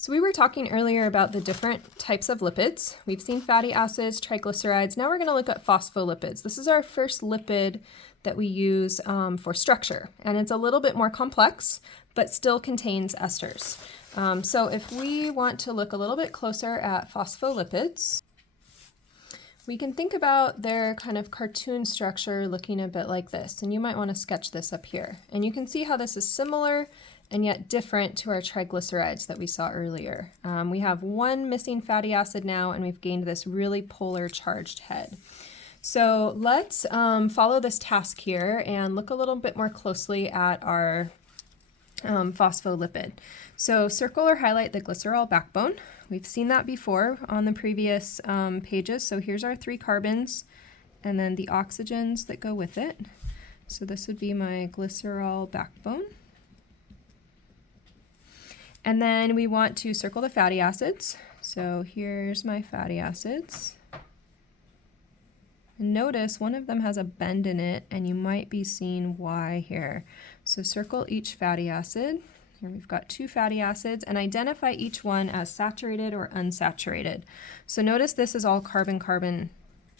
So we were talking earlier about the different types of lipids. We've seen fatty acids, triglycerides. Now we're going to look at phospholipids. This is our first lipid that we use for structure, and it's a little bit more complex, but still contains esters. So if we want to look a little bit closer at phospholipids, we can think about their kind of cartoon structure looking a bit like this, and you might want to sketch this up here. And you can see how this is similar and yet different to our triglycerides that we saw earlier. We have one missing fatty acid now, and we've gained this really polar charged head. So let's follow this task here and look a little bit more closely at our phospholipid. So circle or highlight the glycerol backbone. We've seen that before on the previous pages. So here's our 3 carbons and then the oxygens that go with it. So this would be my glycerol backbone. And then we want to circle the fatty acids. So here's my fatty acids. And notice one of them has a bend in it, and you might be seeing why here. So circle each fatty acid. Here we've got 2 fatty acids, and identify each one as saturated or unsaturated. So notice this is all carbon-carbon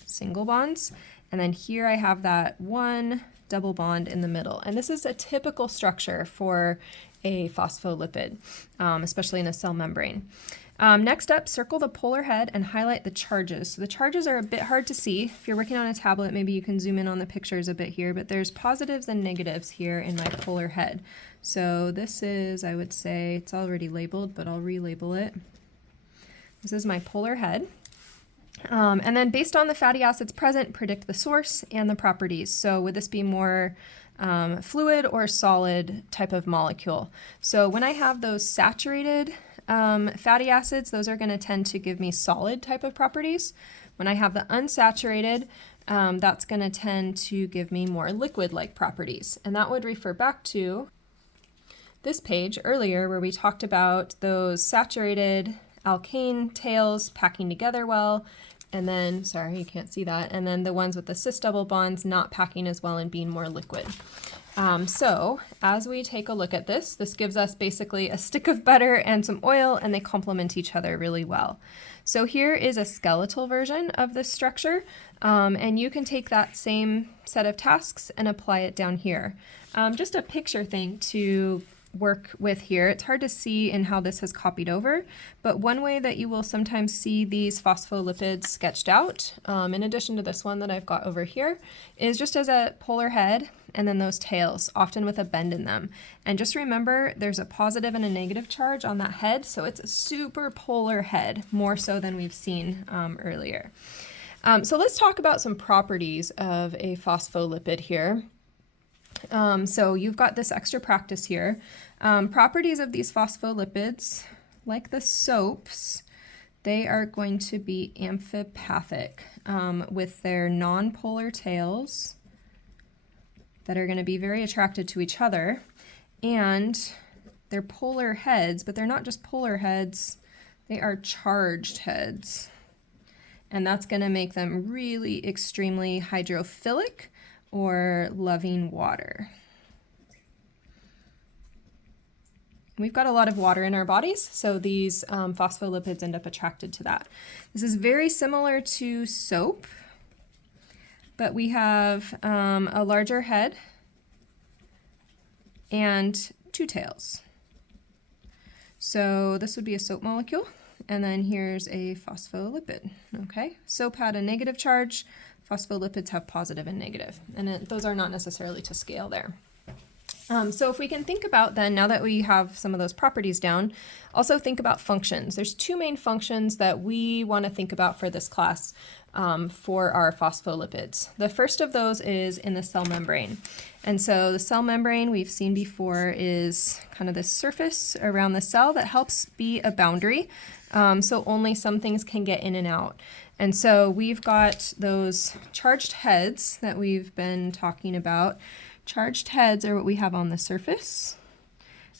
single bonds, and then here I have that one double bond in the middle. And this is a typical structure for a phospholipid, especially in a cell membrane. Next up, circle the polar head and highlight the charges. So the charges are a bit hard to see. If you're working on a tablet, maybe you can zoom in on the pictures a bit here, but there's positives and negatives here in my polar head. So this is, I would say, it's already labeled, but I'll relabel it. This is my polar head. And then based on the fatty acids present, predict the source and the properties. So would this be more fluid or solid type of molecule? So when I have those saturated fatty acids, those are going to tend to give me solid type of properties. When I have the unsaturated, that's going to tend to give me more liquid-like properties. And that would refer back to this page earlier where we talked about those saturated alkane tails packing together well, and then, sorry, you can't see that, and then the ones with the cis double bonds not packing as well and being more liquid. So as we take a look at this, this gives us basically a stick of butter and some oil, and they complement each other really well. So here is a skeletal version of this structure, and you can take that same set of tasks and apply it down here. Just a picture thing to work with here. It's hard to see in how this has copied over, but one way that you will sometimes see these phospholipids sketched out, in addition to this one that I've got over here, is just as a polar head and then those tails, often with a bend in them. And just remember, there's a positive and a negative charge on that head, so it's a super polar head, more so than we've seen earlier. So let's talk about some properties of a phospholipid here. So you've got this extra practice here. Properties of these phospholipids, like the soaps, they are going to be amphipathic with their nonpolar tails that are going to be very attracted to each other, and they're polar heads, but they're not just polar heads, they are charged heads. And that's going to make them really extremely hydrophilic or loving water. We've got a lot of water in our bodies, so these phospholipids end up attracted to that. This is very similar to soap, but we have a larger head and 2 tails. So this would be a soap molecule, and then here's a phospholipid. Okay, soap had a negative charge, phospholipids have positive and negative, and those are not necessarily to scale there. So if we can think about then, now that we have some of those properties down, also think about functions. There's 2 main functions that we want to think about for this class for our phospholipids. The first of those is in the cell membrane. And so the cell membrane we've seen before is kind of this surface around the cell that helps be a boundary, so only some things can get in and out. And so we've got those charged heads that we've been talking about. Charged heads are what we have on the surface.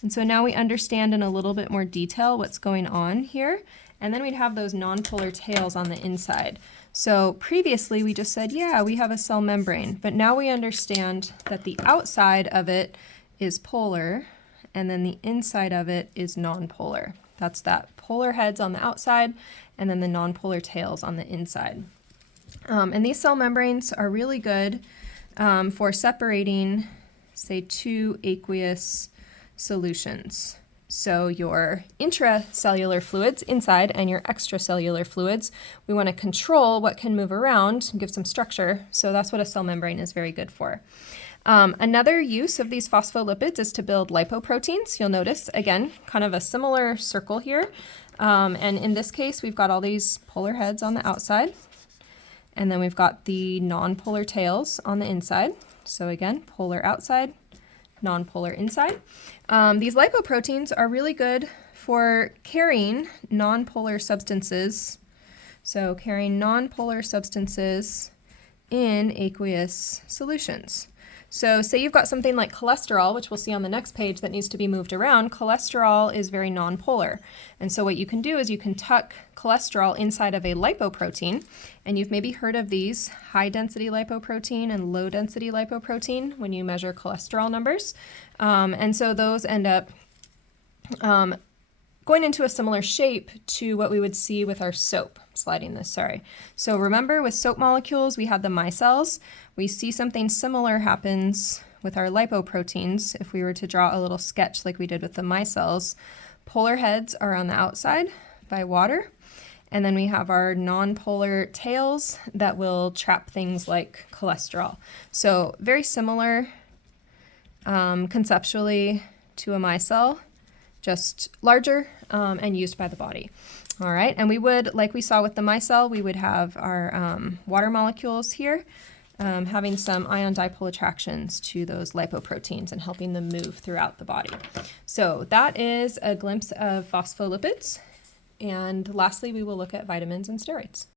And so now we understand in a little bit more detail what's going on here. And then we'd have those nonpolar tails on the inside. So previously we just said, yeah, we have a cell membrane, but now we understand that the outside of it is polar and then the inside of it is nonpolar. That's that polar heads on the outside and then the nonpolar tails on the inside. And these cell membranes are really good for separating, say, two aqueous solutions. So your intracellular fluids inside and your extracellular fluids, we want to control what can move around and give some structure. So that's what a cell membrane is very good for. Another use of these phospholipids is to build lipoproteins. You'll notice, again, kind of a similar circle here. And in this case, we've got all these polar heads on the outside. And then we've got the nonpolar tails on the inside. So again, polar outside, nonpolar inside. These lipoproteins are really good for carrying nonpolar substances. So carrying nonpolar substances in aqueous solutions. So say you've got something like cholesterol, which we'll see on the next page, that needs to be moved around. Cholesterol is very nonpolar. And so what you can do is you can tuck cholesterol inside of a lipoprotein. And you've maybe heard of these high-density lipoprotein and low-density lipoprotein when you measure cholesterol numbers. And so those end up going into a similar shape to what we would see with our soap. Sliding this, sorry. So remember with soap molecules, we had the micelles. We see something similar happens with our lipoproteins. If we were to draw a little sketch like we did with the micelles, polar heads are on the outside by water. And then we have our nonpolar tails that will trap things like cholesterol. So very similar conceptually to a micelle, just larger and used by the body. All right, and we would, like we saw with the micelle, we would have our water molecules here having some ion dipole attractions to those lipoproteins and helping them move throughout the body. So that is a glimpse of phospholipids. And lastly, we will look at vitamins and steroids.